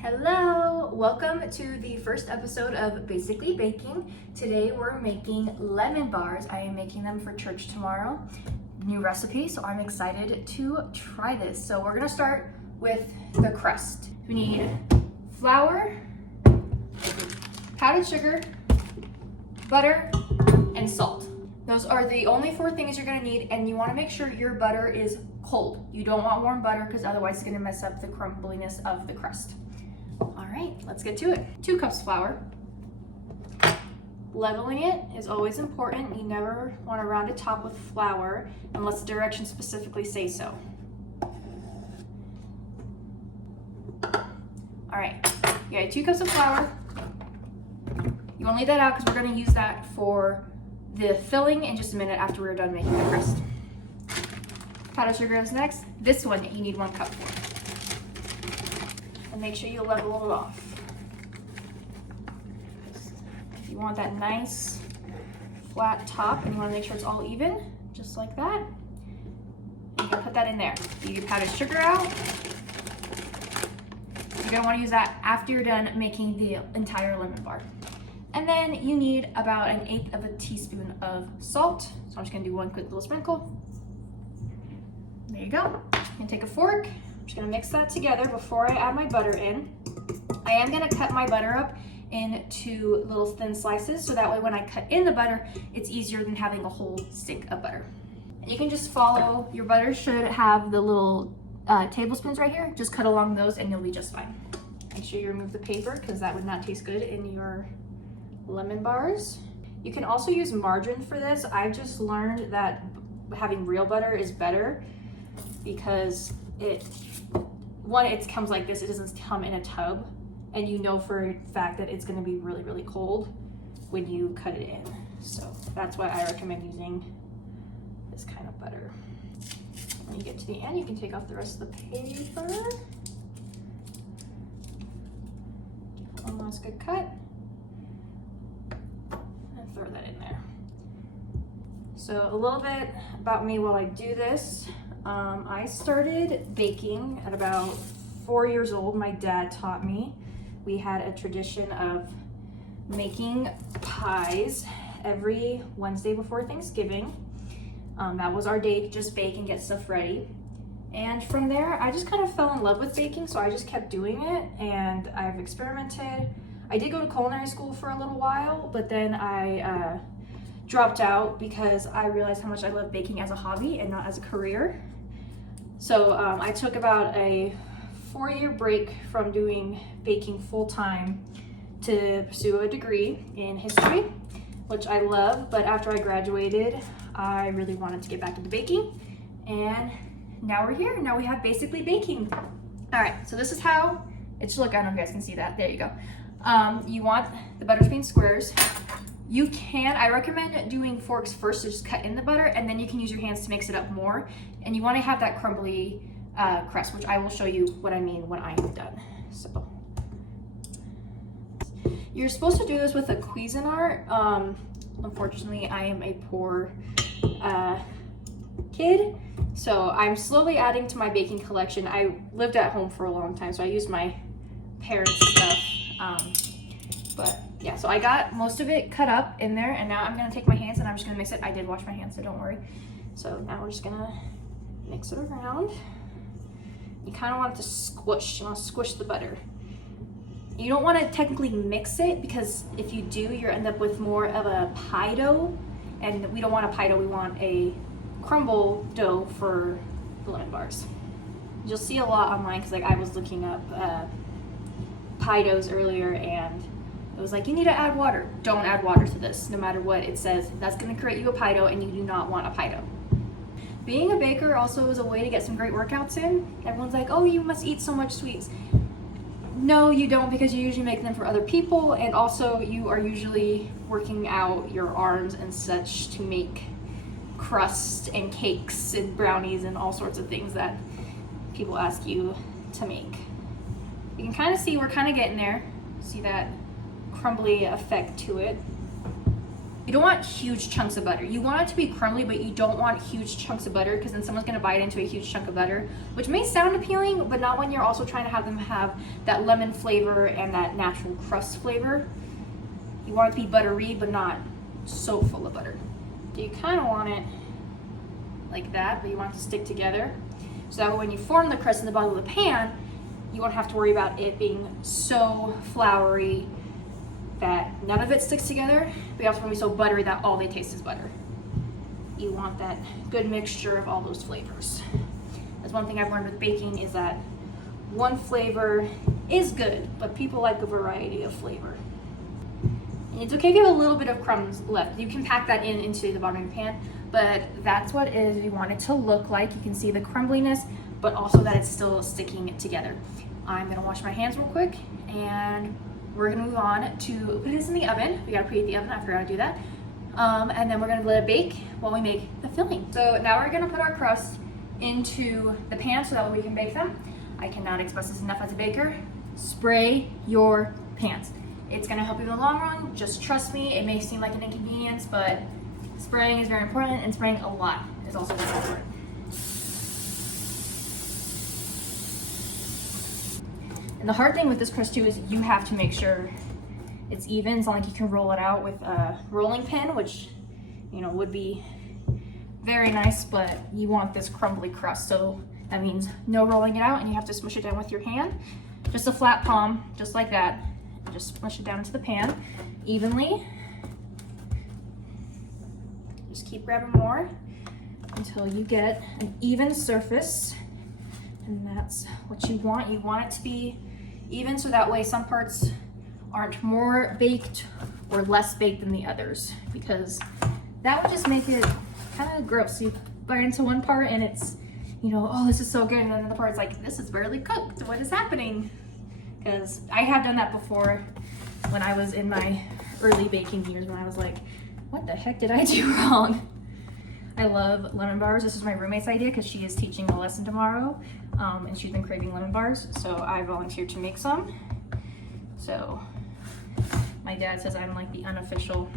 Hello! Welcome to the first episode of Basically Baking. Today we're making lemon bars. I am making them for church tomorrow. New recipe, so I'm excited to try this. So we're gonna start with the crust. We need flour, powdered sugar, butter, and salt. Those are the only four things you're gonna need, and you wanna make sure your butter is cold. You don't want warm butter because otherwise it's gonna mess up the crumbliness of the crust. All right, let's get to it. 2 cups flour. Leveling it is always important. You never want to round a top with flour unless the directions specifically say so. All right, you got 2 cups of flour. You want to leave that out because we're going to use that for the filling in just a minute after we're done making the crust. Powdered sugar is next. This one you need 1 cup for. And make sure you level it off. You want that nice flat top, and you want to make sure it's all even, just like that. And you can put that in there. You get powdered sugar out. You're going to want to use that after you're done making the entire lemon bar. And then you need about 1/8 of a teaspoon of salt. So I'm just going to do 1 quick little sprinkle. There you go. You can take a fork. I'm just gonna mix that together before I add my butter in. I am gonna cut my butter up into little thin slices so that way when I cut in the butter, it's easier than having a whole stick of butter. And you can just follow, your butter should have the little tablespoons right here. Just cut along those and you'll be just fine. Make sure you remove the paper because that would not taste good in your lemon bars. You can also use margarine for this. I've just learned that having real butter is better because it comes like this. It doesn't come in a tub, and you know for a fact that it's going to be really, really cold when you cut it in. So that's why I recommend using this kind of butter. When you get to the end, you can take off the rest of the paper. Give one last good cut, and throw that in there. So a little bit about me while I do this. I started baking at about 4 years old. My dad taught me. We had a tradition of making pies every Wednesday before Thanksgiving. That was our day to just bake and get stuff ready. And from there, I just kind of fell in love with baking, so I just kept doing it, and I've experimented. I did go to culinary school for a little while, but then I dropped out because I realized how much I love baking as a hobby and not as a career. So I took about a 4-year break from doing baking full-time to pursue a degree in history, which I love, but after I graduated, I really wanted to get back into baking, and now we're here. Now we have Basically Baking. All right, so this is how it should look. I don't know if you guys can see that. There you go. You want the butter to be in squares. You can, I recommend doing forks first to just cut in the butter, and then you can use your hands to mix it up more. And you want to have that crumbly crust, which I will show you what I mean when I am done. So you're supposed to do this with a Cuisinart. Unfortunately, I am a poor kid, so I'm slowly adding to my baking collection. I lived at home for a long time, so I used my parents' stuff. But yeah, so I got most of it cut up in there, and now I'm gonna take my hands and I'm just gonna mix it. I did wash my hands, so don't worry. So now we're just gonna mix it around. You kind of want it to squish. You want to squish the butter. You don't want to technically mix it because if you do, you end up with more of a pie dough, and we don't want a pie dough. We want a crumble dough for the lemon bars. You'll see a lot online because like I was looking up pie doughs earlier, and it was like, you need to add water. Don't add water to this, no matter what it says. That's gonna create you a pie dough, and you do not want a pie dough. Being a baker also is a way to get some great workouts in. Everyone's like, oh, you must eat so much sweets. No, you don't, because you usually make them for other people, and also you are usually working out your arms and such to make crust and cakes and brownies and all sorts of things that people ask you to make. You can kind of see we're kind of getting there. See that crumbly effect to it. You don't want huge chunks of butter. You want it to be crumbly, but you don't want huge chunks of butter because then someone's gonna bite into a huge chunk of butter, which may sound appealing, but not when you're also trying to have them have that lemon flavor and that natural crust flavor. You want it to be buttery, but not so full of butter. So you kind of want it like that, but you want it to stick together. So that when you form the crust in the bottom of the pan, you won't have to worry about it being so floury that none of it sticks together, but you also want to be so buttery that all they taste is butter. You want that good mixture of all those flavors. That's one thing I've learned with baking is that one flavor is good, but people like a variety of flavor. And it's okay if you have a little bit of crumbs left. You can pack that into the bottom of your pan, but that's what it is you want it to look like. You can see the crumbliness, but also that it's still sticking together. I'm gonna wash my hands real quick and we're gonna move on to put this in the oven. We gotta preheat the oven, I forgot to do that. And then we're gonna let it bake while we make the filling. So now we're gonna put our crust into the pan so that way we can bake them. I cannot express this enough as a baker. Spray your pans. It's gonna help you in the long run, just trust me. It may seem like an inconvenience, but spraying is very important, and spraying a lot is also very important. And the hard thing with this crust too is you have to make sure it's even. It's not like you can roll it out with a rolling pin, which, you know, would be very nice, but you want this crumbly crust. So that means no rolling it out, and you have to smush it down with your hand. Just a flat palm, just like that. And just smush it down into the pan evenly. Just keep grabbing more until you get an even surface. And that's what you want. You want it to be even so that way some parts aren't more baked or less baked than the others, because that would just make it kind of gross. You bite into one part and it's, you know, oh, this is so good, and then the part's like, this is barely cooked. What is happening? Because I have done that before when I was in my early baking years, when I was like, what the heck did I do wrong? I love lemon bars. This is my roommate's idea because she is teaching a lesson tomorrow, and she's been craving lemon bars, so I volunteered to make some. So my dad says I'm like the unofficial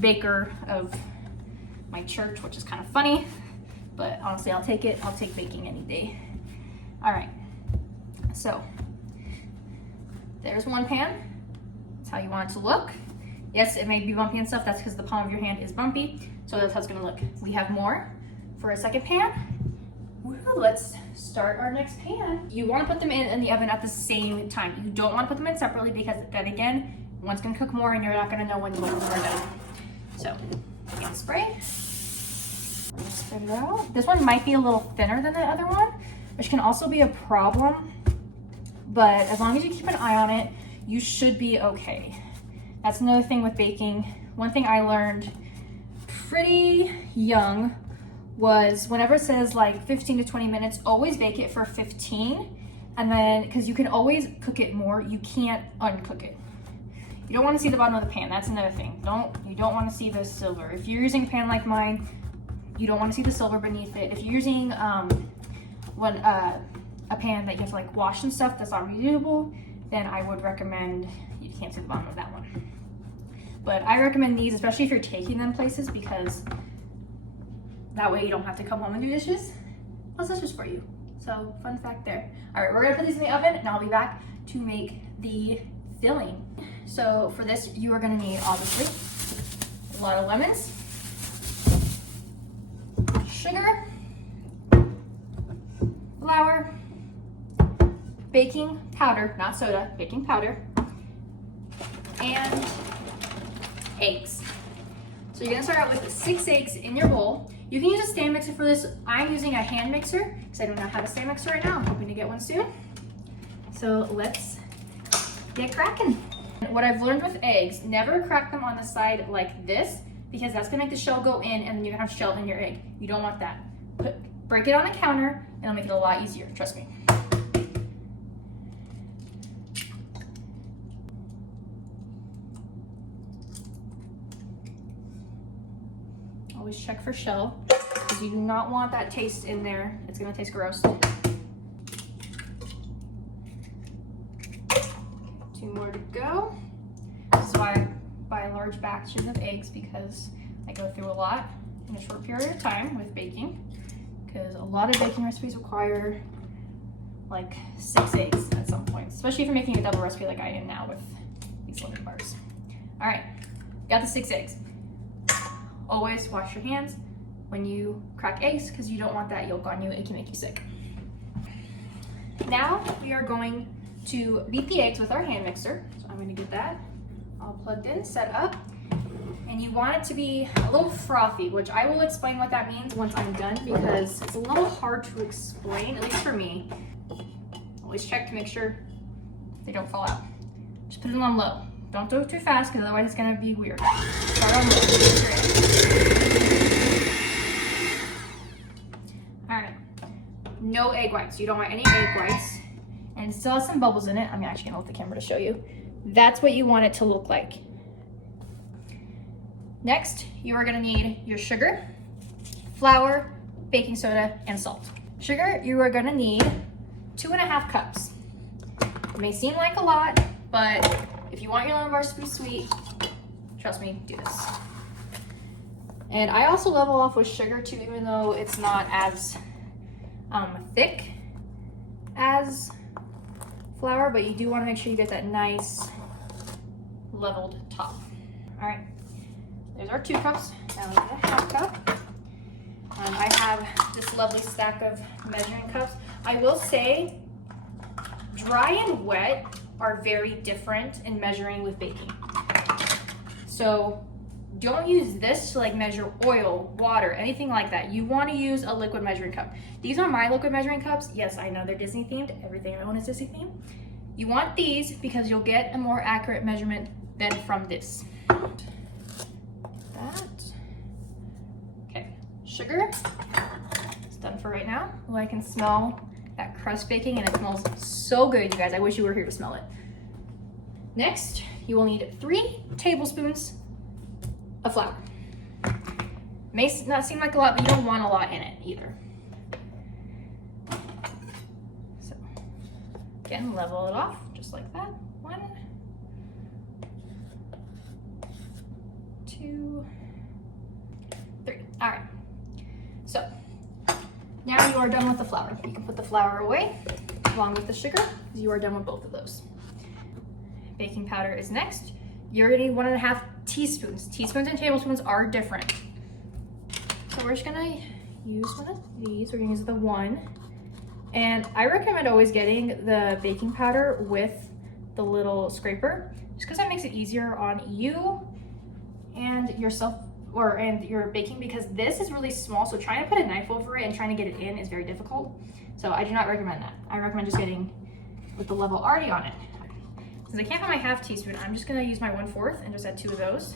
baker of my church, which is kind of funny, but honestly, I'll take it. I'll take baking any day. All right, so there's one pan. That's how you want it to look. Yes, it may be bumpy and stuff. That's because the palm of your hand is bumpy. So that's how it's gonna look. We have more for a second pan. Woo, let's start our next pan. You wanna put them in the oven at the same time. You don't wanna put them in separately, because then again, one's gonna cook more and you're not gonna know when both are done. So, again, spray. Spread it out. This one might be a little thinner than the other one, which can also be a problem. But as long as you keep an eye on it, you should be okay. That's another thing with baking. One thing I learned pretty young was whenever it says like 15 to 20 minutes, always bake it for 15. And then, because you can always cook it more, you can't uncook it. You don't want to see the bottom of the pan. That's another thing. You don't want to see the silver. If you're using a pan like mine, you don't want to see the silver beneath it. If you're using a pan that you have to like wash and stuff that's not reusable, then I would recommend you can't see the bottom of that one. But I recommend these, especially if you're taking them places, because that way you don't have to come home and do dishes. Plus, that's just for you. So, fun fact there. All right, we're gonna put these in the oven, and I'll be back to make the filling. So for this, you are gonna need, obviously, a lot of lemons, sugar, flour, baking powder, not soda, baking powder, and eggs. So you're gonna start out with 6 eggs in your bowl. You can use a stand mixer for this. I'm using a hand mixer because I do not have a stand mixer right now. I'm hoping to get one soon. So let's get cracking. What I've learned with eggs, never crack them on the side like this, because that's gonna make the shell go in and then you're gonna have shell in your egg. You don't want that. Break it on the counter and it'll make it a lot easier, trust me. Always check for shell, because you do not want that taste in there. It's gonna taste gross. 2 more to go. This is why buy large batches of eggs because I go through a lot in a short period of time with baking, because a lot of baking recipes require like 6 eggs at some point, especially if you're making a double recipe like I am now with these lemon bars. All right, got the 6 eggs. Always wash your hands when you crack eggs because you don't want that yolk on you. It can make you sick. Now we are going to beat the eggs with our hand mixer. So I'm going to get that all plugged in, set up. And you want it to be a little frothy, which I will explain what that means once I'm done because it's a little hard to explain, at least for me. Always check to make sure they don't fall out. Just put it on low. Don't do it too fast because otherwise it's going to be weird. Start on low. Alright. No egg whites. You don't want any egg whites. And it still has some bubbles in it. I'm actually going to let the camera to show you. That's what you want it to look like. Next, you are going to need your sugar, flour, baking soda, and salt. Sugar, you are going to need 2.5 cups. It may seem like a lot, but if you want your lemon bars to be sweet, trust me, do this. And I also level off with sugar too, even though it's not as thick as flour, but you do want to make sure you get that nice leveled top. All right, there's our 2 cups. Now we get a 1/2 cup. I have this lovely stack of measuring cups. I will say, dry and wet are very different in measuring with baking. So don't use this to like measure oil, water, anything like that. You want to use a liquid measuring cup. These are my liquid measuring cups. Yes, I know they're Disney themed. Everything I own is Disney themed. You want these because you'll get a more accurate measurement than from this. That. Okay, sugar. It's done for right now. Oh, I can smell that crust baking and it smells so good, you guys. I wish you were here to smell it. Next, you will need 3 tablespoons of flour. May not seem like a lot, but you don't want a lot in it either. So, again, level it off just like that. 1, 2, 3. All right. So, now you are done with the flour. You can put the flour away along with the sugar because you are done with both of those. Baking powder is next. You're gonna need 1.5 teaspoons. Teaspoons and tablespoons are different. So we're just gonna use one of these. We're gonna use the 1. And I recommend always getting the baking powder with the little scraper, just because that makes it easier on you and yourself, and your baking, because this is really small, so trying to put a knife over it and trying to get it in is very difficult. So I do not recommend that. I recommend just getting with the level already on it. Since I can't have my 1/2 teaspoon, I'm just gonna use my 1/4 and just add 2 of those.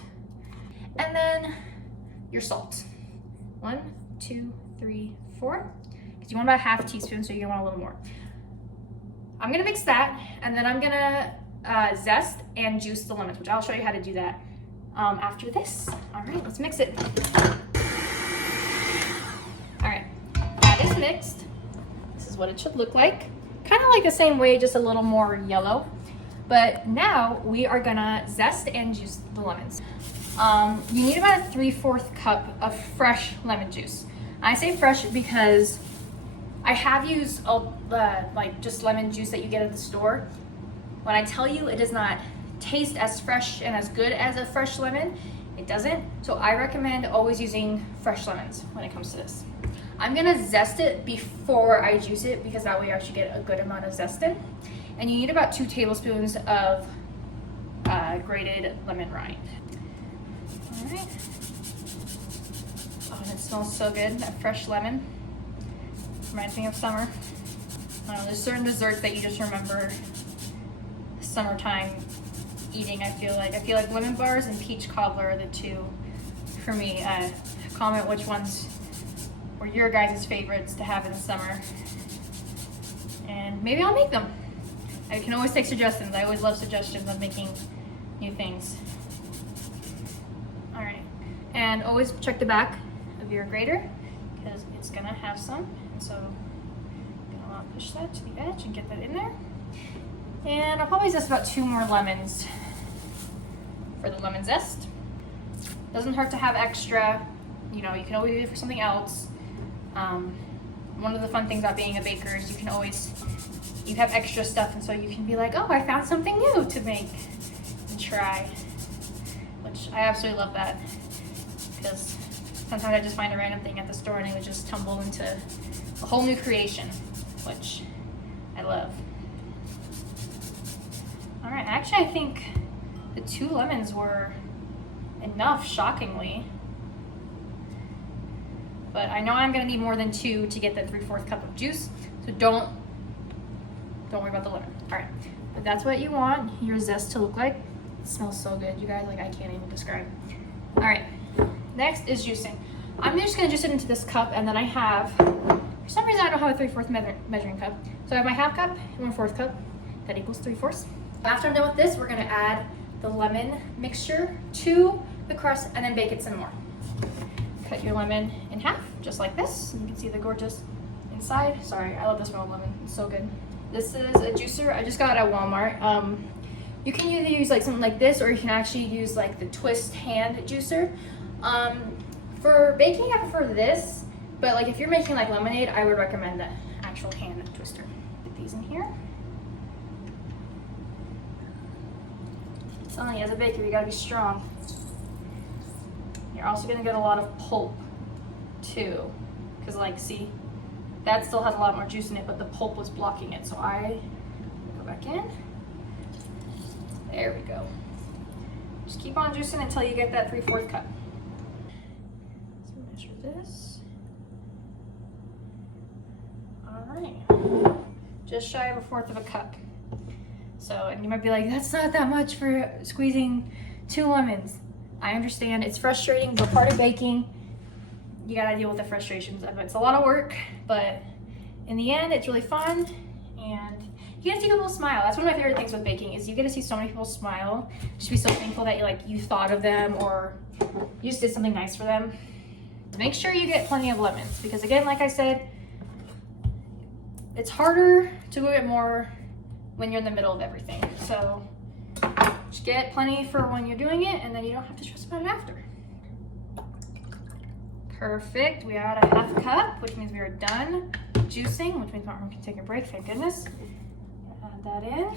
And then your salt. 1, 2, 3, 4. Because you want about 1/2 teaspoon, so you're gonna want a little more. I'm gonna mix that, and then I'm gonna zest and juice the lemons, which I'll show you how to do that after this. All right, let's mix it. All right, that is mixed. This is what it should look like. Kind of like the same way, just a little more yellow. But now we are gonna zest and juice the lemons. You need about a 3/4 cup of fresh lemon juice. I say fresh because I have used like just lemon juice that you get at the store. When I tell you it does not taste as fresh and as good as a fresh lemon, it doesn't. So I recommend always using fresh lemons when it comes to this. I'm gonna zest it before I juice it because that way you actually get a good amount of zest in. And you need about 2 tablespoons of grated lemon rind. All right. Oh, and it smells so good, that fresh lemon. Reminds me of summer. I don't know, there's certain desserts that you just remember summertime eating, I feel like. I feel like lemon bars and peach cobbler are the 2 for me. Comment which ones were your guys' favorites to have in the summer. And maybe I'll make them. I can always take suggestions. I always love suggestions on making new things. All right, and always check the back of your grater because it's gonna have some. And so I'm gonna push that to the edge and get that in there. And I'll probably zest about 2 more lemons for the lemon zest. Doesn't hurt to have extra, you know, you can always use it for something else. One of the fun things about being a baker is you have extra stuff, and so you can be like, oh, I found something new to make and try, which I absolutely love that, because sometimes I just find a random thing at the store and it would just tumble into a whole new creation, which I love. All right, actually I think the 2 lemons were enough, shockingly. But I know I'm gonna need more than 2 to get the 3/4 cup of juice, so don't worry about the lemon. All right, but that's what you want your zest to look like. It smells so good, you guys, like I can't even describe. All right, next is juicing. I'm just gonna juice it into this cup, and then I have, for some reason I don't have a 3/4 measuring cup. So I have my 1/2 cup and 1/4 cup, that equals 3/4. After I'm done with this, we're gonna add the lemon mixture to the crust and then bake it some more. Cut your lemon in half, just like this. You can see the gorgeous inside. Sorry, I love this smell of lemon, it's so good. This is a juicer I just got at Walmart. You can either use like something like this, or you can actually use like the twist hand juicer. For baking, I prefer this, but like if you're making like lemonade, I would recommend the actual hand twister. Put these in here. Telling you, as a baker, you gotta be strong. You're also gonna get a lot of pulp too, because like, see, that still has a lot more juice in it, but the pulp was blocking it. So I go back in. There we go. Just keep on juicing until you get that 3/4 cup. So measure this. All right, just shy of 1/4 of a cup. So, and you might be like, that's not that much for squeezing 2 lemons. I understand, it's frustrating, but part of baking, you gotta deal with the frustrations of it. It's a lot of work, but in the end, it's really fun, and you get to see people smile. That's one of my favorite things with baking, is you get to see so many people smile. Just be so thankful that you thought of them, or you just did something nice for them. Make sure you get plenty of lemons, because again, like I said, it's harder to go get more when you're in the middle of everything. So just get plenty for when you're doing it, and then you don't have to stress about it after. Perfect, we are at a 1/2 cup, which means we are done juicing, which means we can take a break, thank goodness. Add that in.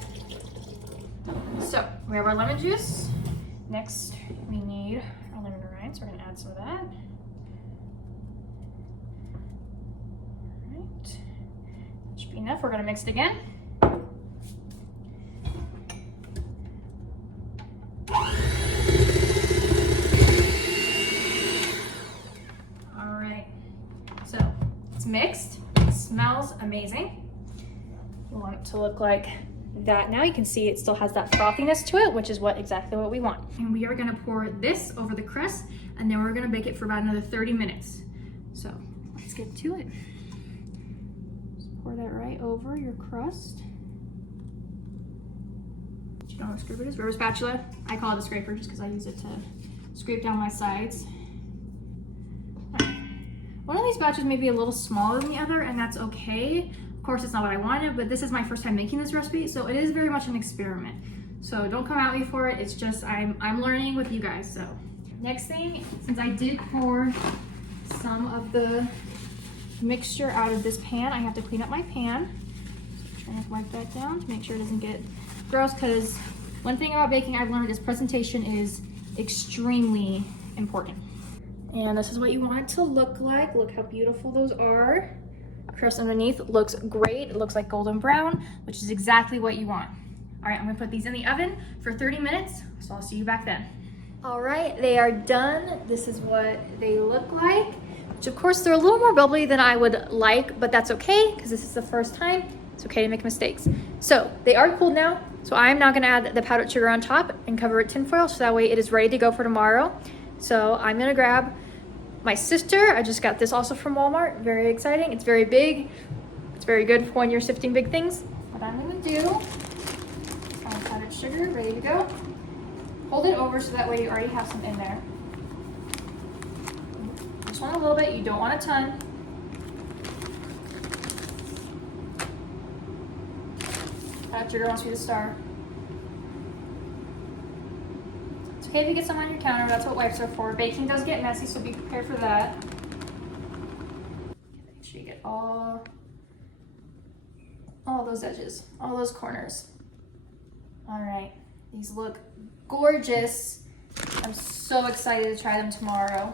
So we have our lemon juice. Next, we need our lemon meringue, so we're gonna add some of that. All right, that should be enough. We're gonna mix it again. Mixed. It smells amazing. We want it to look like that now. You can see it still has that frothiness to it, which is exactly what we want. And we are gonna pour this over the crust, and then we're gonna bake it for about another 30 minutes. So let's get to it. Just pour that right over your crust. Do you know what a scraper is? Rubber spatula. I call it a scraper just because I use it to scrape down my sides. One of these batches may be a little smaller than the other, and that's okay. Of course, it's not what I wanted, but this is my first time making this recipe, so it is very much an experiment. So don't come at me for it. It's just I'm learning with you guys. So next thing, since I did pour some of the mixture out of this pan, I have to clean up my pan. So I'm trying to wipe that down to make sure it doesn't get gross, because one thing about baking I've learned is presentation is extremely important. And this is what you want it to look like. Look how beautiful those are. Crust underneath looks great. It looks like golden brown, which is exactly what you want. All right, I'm gonna put these in the oven for 30 minutes, so I'll see you back then. All right, they are done. This is what they look like, which of course they're a little more bubbly than I would like, but that's okay, because this is the first time. It's okay to make mistakes. So they are cooled now, so I'm now gonna add the powdered sugar on top and cover it tinfoil, so that way it is ready to go for tomorrow. So I'm gonna grab my sister. I just got this also from Walmart. Very exciting. It's very big. It's very good for when you're sifting big things. What I'm gonna do, my powdered sugar, ready to go. Hold it over so that way you already have some in there. Just want a little bit, you don't want a ton. Powdered sugar wants to be the star. okay to get some on your counter. That's what wipes are for. Baking does get messy, so be prepared for that. Make sure you get all those edges, all those corners. All right, these look gorgeous. I'm so excited to try them tomorrow.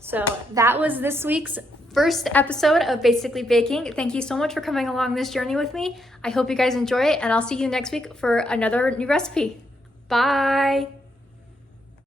So that was this week's first episode of Basically Baking. Thank you so much for coming along this journey with me. I hope you guys enjoy it, and I'll see you next week for another new recipe. Bye.